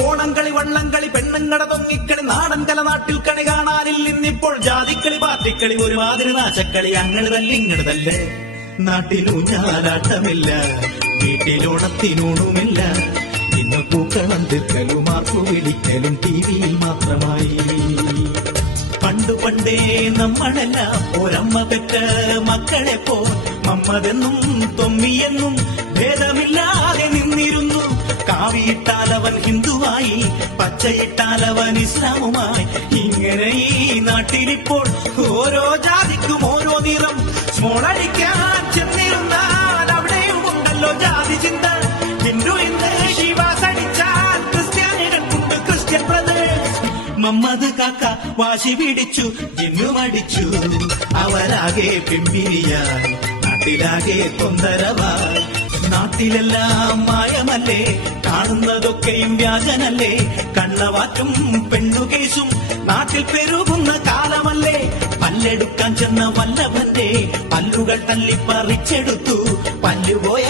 ഓണംകളി വള്ളംകളി പെണ്ണുങ്ങട തൊങ്ങിക്കളി നാടൻ കല നാട്ടിൽ കണി കാണാനില്ല ഇന്നിപ്പോൾ ജാതിക്കളി പാർട്ടിക്കളി ഒരുമാതിരി നാശക്കളി അങ്ങട് തല്ലിങ്ങടുതല്ലേ നാട്ടിലൂഞ്ഞാലാട്ടമില്ല വീട്ടിലോണത്തിനൂണുമില്ല ഇന്ന് പൂക്കളം തീർക്കലും ആർക്കു വിളിക്കലും ടിവിയിൽ മാത്രമായി പണ്ടു പണ്ടേ നമ്മളെല്ലാം ഒരമ്മ പെറ്റ മക്കളെ പോ മമ്മതെന്നും തൊമ്മിയെന്നും ഭേദമില്ലാതെ നിന്നിരുന്നു കാവിയിട്ടാലവൻ ഹിന്ദുവായി പച്ചയിട്ടാലവൻ ഇസ്ലാമുമായി ഇങ്ങനെ ഈ നാട്ടിലിപ്പോൾ ഓരോ ജാതിക്കും ഓരോ നിറം സ്മോളടിക്കാൻ ചെന്നിരുന്നാൽ അവിടെയും ഉണ്ടല്ലോ ജാതി ചിന്ത ഹിന്ദു ഇന്ന് ശിവാസടിച്ചാൽ ക്രിസ്ത്യാനികൾക്കുണ്ട് ക്രിസ്ത്യൻ ബ്രദേഴ്സ് മമ്മദ് കാക്ക വാശി പിടിച്ചു ജിന്നുമടിച്ചു അവരാകെ പിമ്പിരിയായി നാട്ടിലാകെ തൊന്തരവായി നാട്ടിലെല്ലാം മായമല്ലേ കാണുന്നതൊക്കെയും വ്യാജനല്ലേ കള്ളവാറ്റും പെണ്ണുകേസും നാട്ടിൽ പെരുകുന്ന കാലമല്ലേ പല്ലെടുക്കാൻ ചെന്ന വല്ലഭന്റെ പല്ലുകൾ തല്ലിപ്പറിച്ചെടുത്തു പല്ലുപോയ